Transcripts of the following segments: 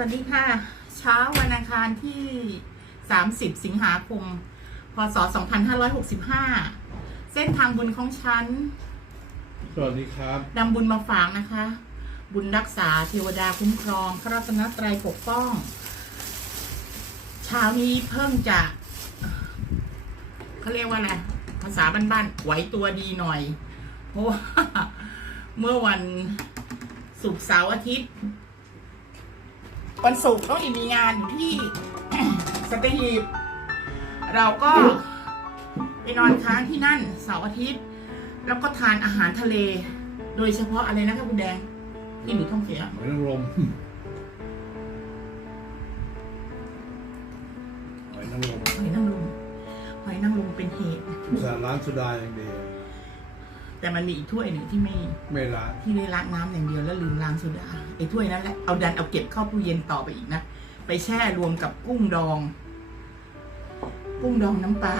วัสดีค่ะ เช้าวันอังคารที่ 30 สิงหาคม พศ 2565 เส้นทางบุญของฉัน สวัสดีครับนำบุญมาฝากนะคะ บุญรักษาเทวดาคุ้มครองพระรัตนตรัยปกป้อง เช้านี้เพิ่งจะเขาเรียกว่าอะไร ภาษาบ้านๆไหวตัวดีหน่อย เพราะว่าเมื่อวันศุกร์เสาร์อาทิตย์ วันศุกร์ต้องอีกมีงานอยู่ที่ สตีหีบ เราก็ไปนอนค้างที่นั่นเสาร์อาทิตย์ แล้วก็ทานอาหารทะเล โดยเฉพาะอะไรนะครับคุณแดงที่หนูท้องเสียหอยนางรมหอยนางรมหอยนางรมหอยนางรมเป็นเหตุสาร้านสุดาอย่างเดียว แต่มันมีอีกถ้วยหนึ่งที่ไม่ไม่ร้านที่ได้ล้างน้ำอย่างเดียวแล้วลืมล้างโซดาไอ้ถ้วยนั้นแหละเอาดันเอาเก็บเข้าตู้เย็นต่อไปอีกนะไปแช่รวมกับกุ้งดอง กุ้งดองน้ำปลา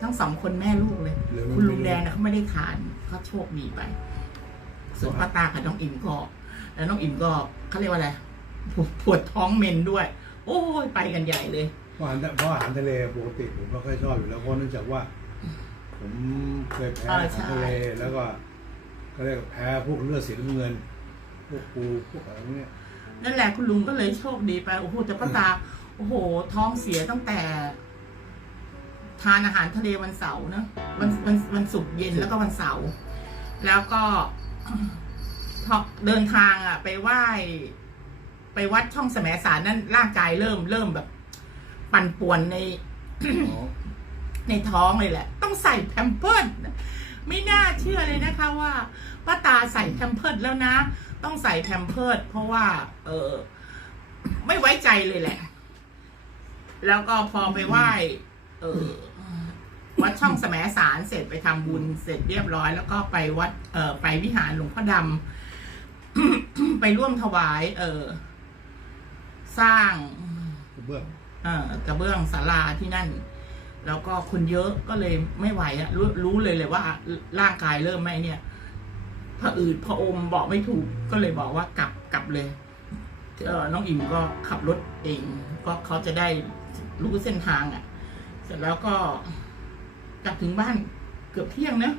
ทั้งสองคนแม่ลูกเลย หรือมันคุณลุงแดงนะเขาไม่ได้ทานเขาโชคดีไปส่วนป้าตากับน้องอิ่มก็แล้วน้องอิ่มก็เขาเรียกว่าอะไรปวดปวดท้องเมนด้วย โอ้ยไปกันใหญ่เลย เพราะอาหารเพราะอาหารทะเลปกติผมไม่ค่อยชอบอยู่แล้วเพราะเนื่องจากว่า ผมเคยแพ้อ่าอาใช่หารทะเลแล้วก็เขาเรียกแพ้พวกเลือดสีน้ำเงิน พวกปูพวกอะไรพวกเนี้ยนั่นแหละคุณลุงก็เลยโชคดีไปโอ้โหแต่ป้าตาโอ้โห ท้องเสียตั้งแต่ ทานอาหารทะเลวันเสาร์นะวันวันวันศุกร์เย็นแล้วก็วันเสาร์แล้วก็พอเดินทางอะ ไปไหว้ไปวัดช่องแสมสารนั่นร่างกายเริ่มเริ่มแบบ ปั่นป่วนในอ๋อ ในท้องเลยแหละ ต้องใส่แพมเพิร์ดไม่น่าเชื่อเลยนะคะว่าป้าตาใส่แพมเพิร์ดแล้วนะ ต้องใส่แพมเพิร์ดเพราะว่า เออไม่ไว้ใจเลยแหละ แล้วก็พอไปไหว้เออวัดช่องแสมสารเสร็จไปทำบุญเสร็จเรียบร้อย แล้วก็ไปวัด เออไปวิหารหลวงพ่อดำไปร่วมถวาย เออสร้างกระเบื้องเอ่อกระเบื้องศาลาที่นั่น แล้วก็คนเยอะก็เลยไม่ไหวอะรู้รู้เลยเลยว่าร่างกายเริ่มไม่เนี่ยผะอืดผะอมบอกไม่ถูกก็เลยบอกว่ากลับกลับเลยเออน้องอิ่มก็ขับรถเองก็เขาจะได้รู้เส้นทางอะ่ะ เสร็จแล้วก็กลับถึงบ้านเกือบเที่ยงนะ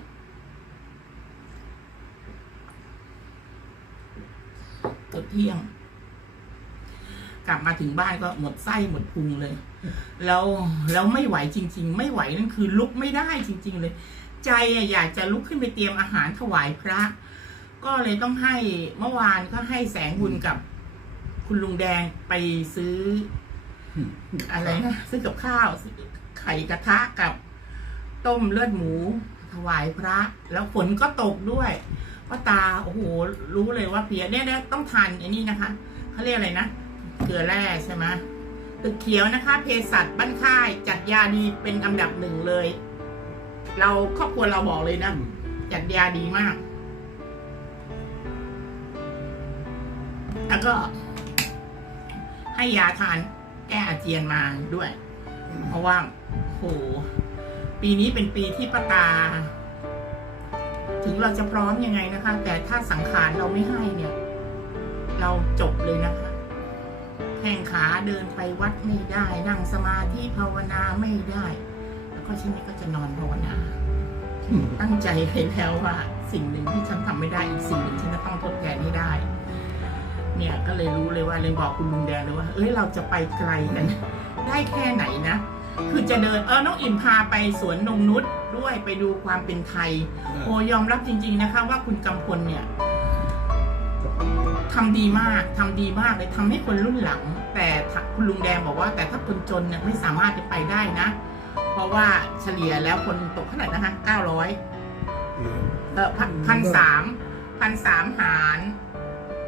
เกือบเที่ยง กลับมาถึงบ้านก็หมดไส้หมดพุงเลย แล้วแล้วไม่ไหวจริง ๆ ไม่ไหวนั่นคือลุกไม่ได้จริง ๆ เลย ใจอยากจะลุกขึ้นไปเตรียมอาหารถวายพระ ก็เลยต้องให้เมื่อวานก็ให้แสงบุญกับคุณลุงแดงไปซื้อ อะไรนะซื้อกับข้าวไข่กระทะกับต้มเลือดหมู ถวายพระ แล้วฝนก็ตกด้วยพ่อตาโอ้โหรู้เลยว่าเพียเนี่ยเนี่ยต้องทานไอันนี้นะคะเขาเรียกอะไรนะเกลือแร่ใช่ไหม ตึกเขียวนะคะเภสัชบ้านค่าย จัดยาดีเป็นอันดับหนึ่งเลย เราครอบครัวเราบอกเลยนะ จัดยาดีมาก แล้วก็ ให้ยาทานแก้อาเจียนมาด้วย เพราะว่าโหปีนี้เป็นปีที่ป้าตา ถึงเราจะพร้อมยังไงนะคะ แต่ถ้าสังขารเราไม่ให้เนี่ย เราจบเลยนะคะ แข้งขาเดินไปวัดไม่ได้ นั่งสมาธิภาวนาไม่ได้ แล้วก็ชิ้นนี้ก็จะนอนภาวนาตั้งใจไว้แล้วว่า สิ่งหนึ่งที่ฉันทำไม่ได้อีกสิ่งหนึ่งฉันจะต้องทดแทนให้ได้ เนี่ยก็เลยรู้เลยว่าเลยบอกคุณลุงแดงเลยว่าเอ้ยเราจะไปไกลกัน ได้แค่ไหนนะคือจะเดินเออน้องอิ่มพาไปสวนนงนุษด้วยไปดูความเป็นไทย โอยอมรับจริง ๆนะคะ ว่าคุณกำพลเนี่ย ทำดีมากทำดีมากเลยทำให้คนรุ่นหลัง แต่ถ้าคุณลุงแดงบอกว่า แต่ถ้าคนจนเนี่ยไม่สามารถจะไปได้นะ เพราะว่าเฉลี่ยแล้วคนตกเท่าไหร่นะคะเก้าร้อยเออพันสามพันสามหาร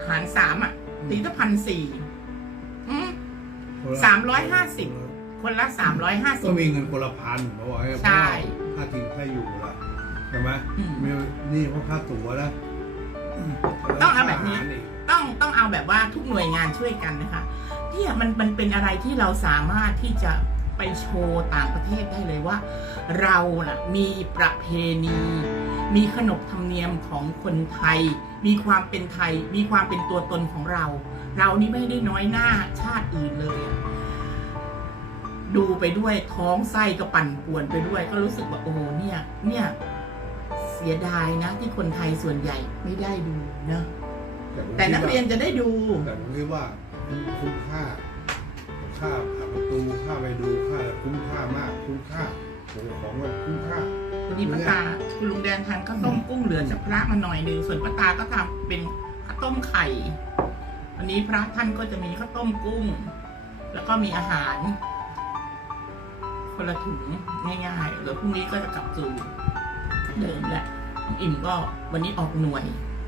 หารสามอะตีถ้าพันสี่สามร้อยห้าสิบคนละสามร้อยห้าสิก็บมีเงินคนละพันเพราะว่าให้ใช่ค่ากินค่าอยู่ละใช่ไหมอืมมีนี่เพราะค่าตั๋วแล้ว ต้องเอาแบบนี้ ต้องต้องเอาแบบว่าทุกหน่วยงานช่วยกันนะคะเนี่ยมันมันเป็นอะไรที่เราสามารถที่จะไปโชว์ต่างประเทศได้เลยว่า เราน่ะมีประเพณี มีขนบธรรมเนียมของคนไทย มีความเป็นไทย มีความเป็นตัวตนของเรา เรานี่ไม่ได้น้อยหน้าชาติอื่นเลยดูไปด้วยท้องไส้ก็ปั่นป่วนไปด้วย ก็รู้สึกว่าโอ้เนี่ยเนี่ย สียดายนะ ที่คนไทยส่วนใหญ่ไม่ได้ดูนะผมแต่นักคิดว่าเรียนจะได้ดู แต่ผมคิดว่าคุ้มค่าค่าผ่านประตูค่าไปดูค่าคุ้มค่ามากคุ้มค่าโอ้โหของแบบคุ้มค่าวันนี้ป้าตาคุณลุงแดงทานข้าวต้มกุ้งเหลือจากพระมาหน่อยหนึ่งส่วนป้าตาก็ทำเป็นข้าวต้มไข่วันนี้พระท่านก็จะมีข้าวต้มกุ้ง แล้วก็มีอาหารคนละถุงง่ายๆแล้วพรุ่งนี้ก็จะกลับสู่เดิมแหละน้ อิ่มก็วันนี้ออกหน่วย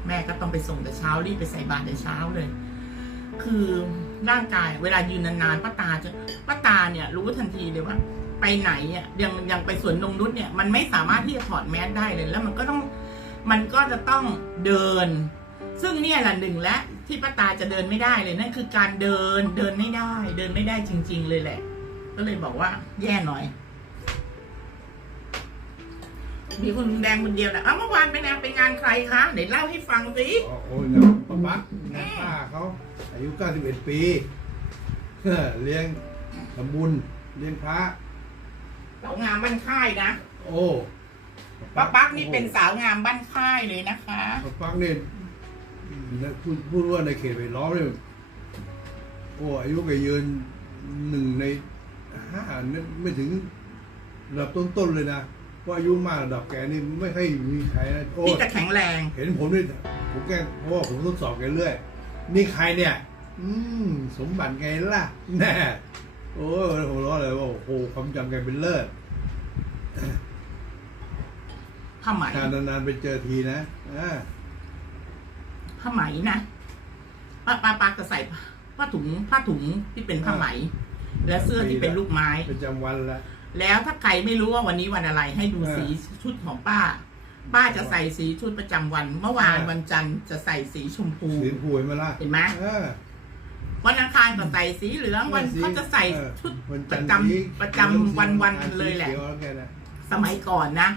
แม่ก็ต้องไปส่งแต่เช้ารีบไปใส่บาตรแต่เช้าเลย คือร่างกายเวลายืนนานๆป้าตาจะป้าตาเนี่ย รู้ทันทีเลยว่า ไปไหนอะยังยังไปสวนนงนุษเนี่ยมันไม่สามารถที่จะถอดแมสได้เลย แล้วมันก็ต้องมันก็จะต้องเดิน ซึ่งเนี่ยแหละหนึ่งและที่ป้าตาจะเดินไม่ได้เลยนั่นคือการเดินเดินไม่ได้ เดินไม่ได้จริง ๆ เลยแหละ ก็เลยบอกว่าแย่หน่อย มีคุณลุงแดงคนเดียวแหละเอ้าเมื่อวานไปงานไปงานใครคะไหนเล่าให้ฟังสิอ๋อโอ้ยเนี่ยป้าปักงานป้าเขาอายุ 91 ปีเออเลี้ยงทำบุญเลี้ยงพระ สาวงามบ้านค่ายนะโอ้ป้าปักนี่เป็นสาวงามบ้านค่ายเลยนะคะ ป้าปักเนี่ยพูดพูดว่าในเขตไปล้อมเนี่ยโอ้อายุแกยืนหนึ่งในห้าไม่ไม่ถึงระดับต้นๆเลยนะ ว่าอายุมากระดับแกนี่ไม่ค่อยมีใครนะโอ้ที่จะแข็งแรง เห็นผมนี่ผมแกเพราะว่าผมทดสอบแกเรื่อย นี่ใครเนี่ย อืมสมบัติไงล่ะแน่โอ้ยผมร้อเลยว่าโอ้โหความจำแกเป็นเลิศผ้าไหมนานๆๆไปเจอทีนะอ่าผ้าไหมนะป้าป้าป้าจะใส่ผ้าถุงผ้าถุงที่เป็นผ้าไหม และเสื้อที่เป็นลูกไม้ ประจำวันละ แล้วถ้าใครไม่รู้ว่าวันนี้วันอะไร ให้ดูเออสีชุดของป้า ป้าจะใส่สีชุดประจำวัน เมื่อวานเออวันจันทร์จะใส่สีชมพู สีผวยมาละเห็นไหมเออวันอังคารก็ใส่สีเหลืองวันสีเขาจะใส่เออชุดวันปจันระทร์จำสีประจำวันวันสีเลยแหละขีวแกนะสมัยก่อนนะ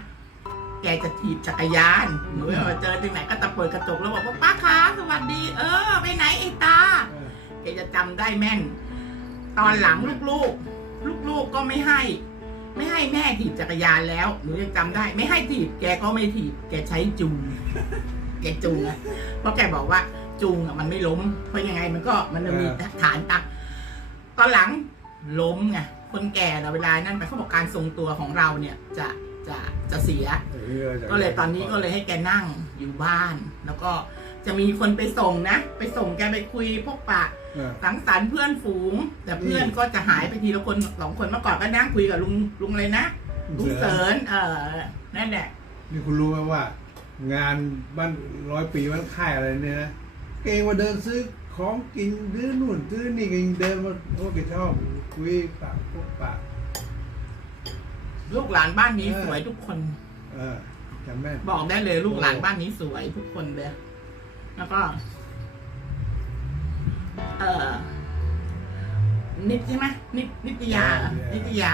แกจะถีบจักรยานหนูเอาเจอที่ไหนก็ตะเปิดกระจกแล้วบอกว่าป้าคะสวัสดี เออ ไปไหนไอ้ตาเออแกจะจำได้แม่น ตอนหลังลูกๆ ลูกๆก็ไม่ให้ ไม่ให้แม่ถีบจักรยานแล้วหนูยังจำได้ ไม่ให้ถีบแกก็ไม่ถีบ แกใช้จูงแกจูงอะเพราะแกบอกว่าจูงอะมันไม่ล้ม เพราะยังไงมันก็มันจะมีฐานตักตอนหลังล้มไงคนแก่นะเวลานั่นไปเขาบอกการทรงตัวของเราเนี่ยจะจะจะเสียออจากก็เลยตอนนี้ก็เลยให้แกนั่งอยู่บ้าน แล้วก็จะมีคนไปส่งนะ ไปส่งแกไปคุยพบปะเออ สังสรรค์เพื่อนฝูง แต่เพื่อนอืมก็จะหายไปทีละคนสองคนเมื่อก่อนก็นั่งคุยกับลุงลุงเลยนะลุงเสริญเออนั่นแหละนี่คุณรู้ไหมว่า งานบ้านร้อยปีบ้านค่ายอะไรเนี่ยนะเก่งว่าเดินซื้อของกินซื้อนู่นซื้อนี่เก่งเดินมาโอ้แกชอบคุยปากพบปากลูกหลานบ้านนี้เออสวยทุกคน เออจำแม่นบอกได้เลยลูกหลานบ้านนี้สวยทุกคนเลยแล้วก็ เออนิดใช่ไหมนิดนิตยา นิตยา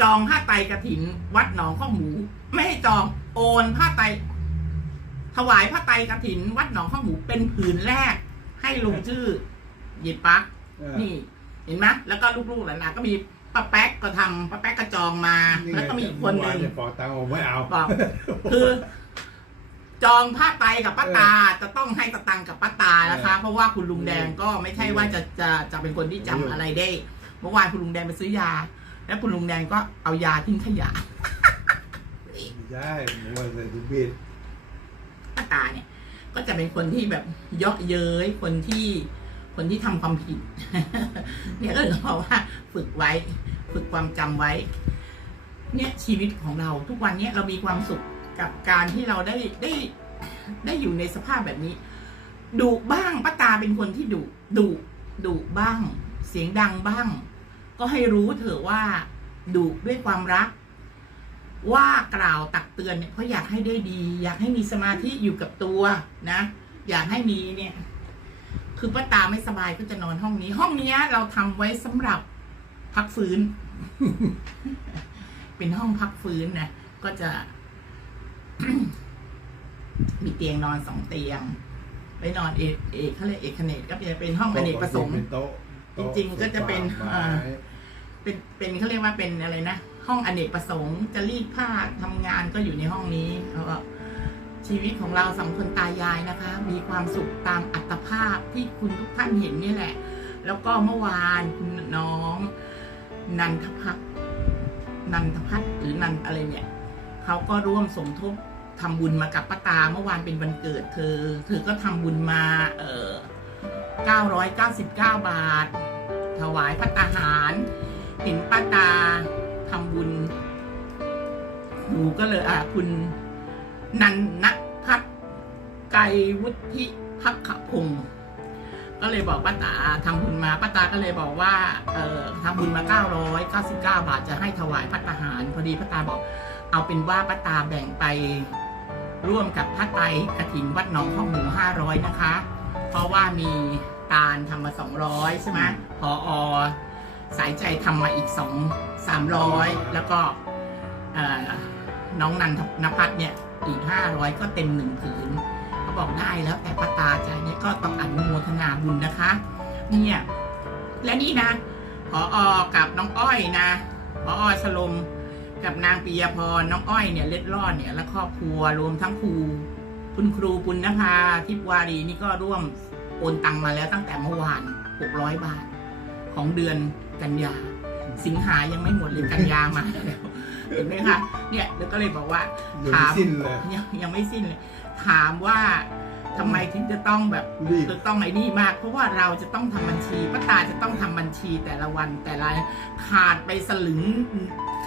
จองผ้าไตรกระถิน วัดหนองข้าวหมู ไม่ให้จองโอนผ้าไตรถวายผ้าไตรกระถิน วัดหนองข้าวหมูเป็นผืนแรก ให้ลงชื่อหยิบปักเออนี่ เห็นไหมแล้วก็ลูกๆหลานๆก็มีป้าแป๊กก็ทำป้าแป๊กก็จองมานี่ไงแล้วก็มีอีกคนหนึ่งเมื่อวาเยปอตังค์ผมไม่เอาบอกคือ จองผ้าไตรกับป้าตาจะต้องให้ตะตังค์กับป้าตานะคะ เพราะว่าคุณลุงแดงก็ไม่ใช่ว่าจะจะจะเป็นคนที่จำอะไรได้ เมื่อวานคุณลุงแดงไปซื้อยา แล้วคุณลุงแดงก็เอายาทิ้งขยะไม่ใช่ผมว่าใส่ถุงบิดป้าตาเนี่ย ก็จะเป็นคนที่แบบเยาะเย้ยคนที่คนที่ทำความผิด เนี่ยก็เลยบอกว่าฝึกไว้ ฝึกความจำไว้ เนี่ยชีวิตของเราทุกวันเนี้ยเรามีความสุข กับการที่เราได้ได้ได้อยู่ในสภาพแบบนี้ดุบ้างป้าตาเป็นคนที่ดุดุดุบ้าง เสียงดังบ้าง ก็ให้รู้เถอะว่าดุด้วยความรัก ว่ากล่าวตักเตือนเนี่ยเพราะอยากให้ได้ดี อยากให้มีสมาธิอยู่กับตัวนะ อยากให้มีเนี่ย คือป้าตาไม่สบายก็จะนอนห้องนี้ ห้องนี้เราทำไว้สำหรับพักฟื้น เป็นห้องพักฟื้นนะก็จะ มีเตียงนอนสองเตียง ไปนอนเอกเอกเขาเรียกเอกเนตก็จะเป็นห้องอเนกประสงค์เป็นโต๊ะโต๊จริงๆก็จะเป็นโซฟาอ่าไม้เป็นเป็นเขาเรียกว่าเป็นอะไรนะห้องอเนกประสงค์จะรีดผ้าทำงานก็อยู่ในห้องนี้แล้วก็ชีวิตของเราสองคนตายายนะคะ มีความสุขตามอัตภาพที่คุณทุกท่านเห็นนี่แหละ แล้วก็เมื่อวานคุณน้อง นันทพัฒน์นันทพัฒน์หรือนันอะไรเนี่ย เขาก็ร่วมสมทบทำบุญมากับป้าตาเมื่อวานเป็นวันเกิด เธอ เธอก็ทำบุญมาเออ999 บาท ถวายพัตตาหาร เห็นป้าตาทำบุญหนูก็เลยอ่าคุณนันนัพัฒไกวุฒิพักขพงศ์ก็เลยบอกป้าตาทำบุญมาป้าตาก็เลยบอกว่า เอ่อทำบุญมา 999 บาทจะให้ถวายพัตตาหาร พอดีป้าตาบอก เอาเป็นว่าป้าตาแบ่งไปร่วมกับพระไตรกฐินวัดหนองข้องหมู500นะคะ เพราะว่ามีตาลทำมา200ใช่ไหมพออสายใจทำมาอีกสองสามร้อยแล้วก็น้องนันทนภัทรเนี่ยอีกห้าร้อยก็เต็มหนึ่งผืนเขาบอกได้แล้วแต่ปาตาใจเนี่ยก็ต้องอนุโมทนาบุญนะคะ เนี่ยและนี่นะพออกับน้องอ้อยนะพออชลม กับนางปิยพรน้องอ้อยเนี่ยเล็ดรอดเนี่ยและครอบครัวรวมทั้งครูคุณครูปุณณภาทิพวารีนี่ก็ร่วมโอนตังมาแล้วตั้งแต่เมื่อวาน 600 บาท ของเดือนกันยา สิงหายังไม่หมดเลยกันยามาแล้วเห็นไหมคะเนี่ยแล้วก็เลยบอกว่ายังไม่สิ้นเลยยังยังไม่สิ้นเลย ถามว่าทำไมถึงจะต้องแบบรีบจะต้องไอ้นี่มาก เพราะว่าเราจะต้องทำบัญชีป้าตาจะต้องทำบัญชีแต่ละวันแต่ละขาดไปสลึง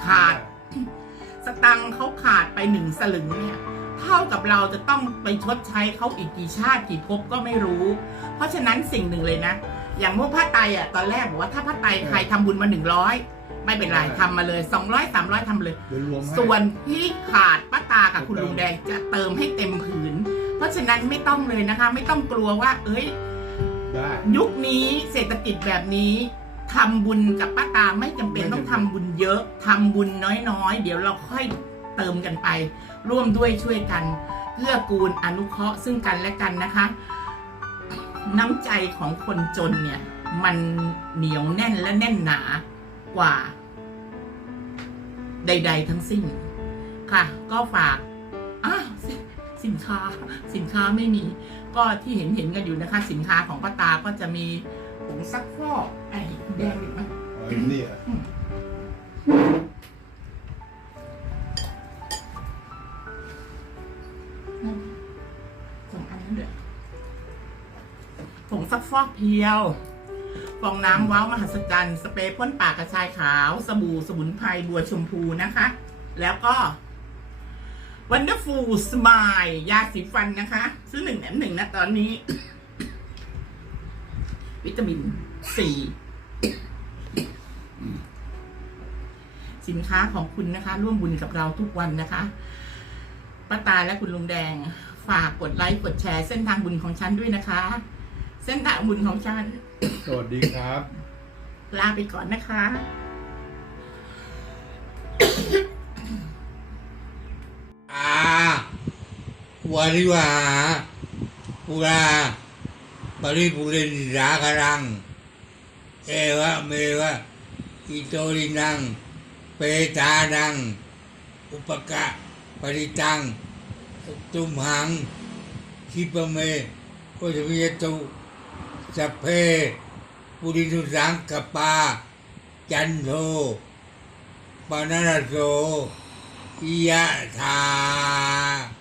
ขาด สตังค์เขาขาดไปหนึ่งสลึงเนี่ย เท่ากับเราจะต้องไปชดใช้เขาอีกกี่ชาติกี่ภพก็ไม่รู้ เพราะฉะนั้นสิ่งหนึ่งเลยนะ อย่างพวกผ้าไตรอะตอนแรกบอกว่าถ้าผ้าไตรใครทำบุญมาหนึ่งร้อยไม่เป็นไรทำมาเลยสองร้อยสามร้อยทำเลยเดี๋ยวรวมให้ส่วนที่ขาดป้าตากับคุณลุงแดงจะเติมให้เต็มผืน เพราะฉะนั้นไม่ต้องเลยนะคะ ไม่ต้องกลัวว่า เอ้ยได้ยุคนี้เศรษฐกิจแบบนี้ ทำบุญกับป้าตาไม่จำเป็นไม่จำเป็นต้องทำบุญเยอะทำบุญน้อยๆ เดี๋ยวเราค่อยเติมกันไป ร่วมด้วยช่วยกันเพื่อกูลอนุเคราะห์ซึ่งกันและกันนะคะ น้ำใจของคนจนเนี่ย มันเหนียวแน่นและแน่นหนากว่า ใด ๆ ทั้งสิ้น ค่ะ ก็ฝากอะสิสินค้าสินค้าไม่มี ก็ที่เห็นเห็นกันอยู่นะคะ สินค้าของป้าตาก็จะมีผงซักฟอกไอ้ แดงอีกไหมอ๋อนี่อะสองอันนั้นเลยผงซักฟอกเพียว ฟองน้ำว้าวมหัศจรรย์ สเปรย์พ่นปากกระชายขาว สบู่สมุนไพรบัวชมพูนะคะ แล้วก็ Wonderful Smile ยาสีฟันนะคะ ซื้อหนึ่งแถมหนึ่งนะตอนนี้ วิตามินซี สินค้าของคุณนะคะ ร่วมบุญกับเราทุกวันนะคะป้าตาและคุณลุงแดง ฝากกดไลค์กดแชร์ เส้นทางบุญของฉันด้วยนะคะ เส้นทางบุญของฉัน สวัสดีครับ ลาไปก่อนนะคะ อาวันิวาปุราปริปุเรนสาคารัง เอวะเมวะอิโตรินัง เปตานัง อุปกะปริตัง ตุมหังคิปะเมโอจวิยตุสัพเพปุรินุสังกปา จันโทปนารโสยะถา